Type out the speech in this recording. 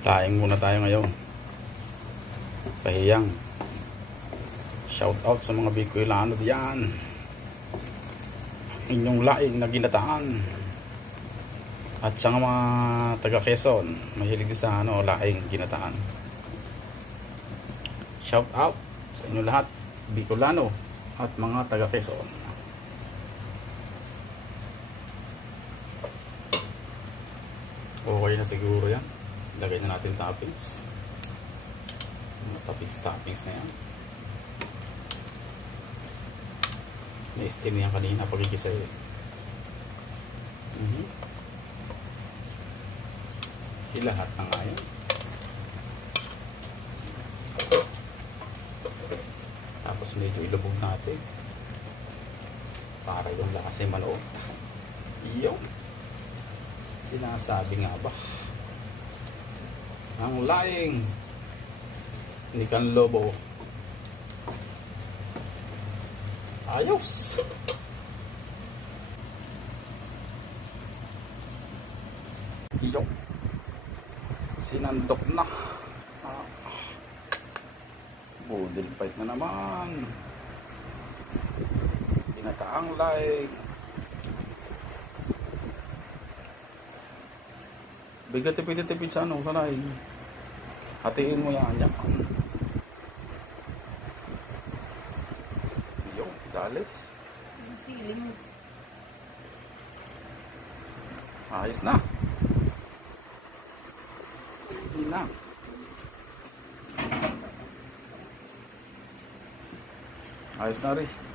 Laing muna tayo ngayon. Pahiyang. Shout out sa mga Bicolano diyan. Inyong laing na ginataan. At sa mga taga Quezon, mahilig sa laing ginataan. Shout out sa inyo lahat, Bicolano at mga taga Quezon. Okay na siguro yan. Lagay na natin toppings. Mga toppings na yan. Na-steam yan kanina pagkikisa yun. Ilahat na nga yan. Tapos medyo ilubog natin para yung lakas ay maloob. Iyon. Sinasabi nga ba ang laing ni Canlobo ayos. Iyo sinandok na. Budil fight na naman. Pinakaang laing. Bigat tipid sa sanay. Hatiin mo yan. Yo, dalis. Siling. Ayos na. Hindi na. Ayos na rin.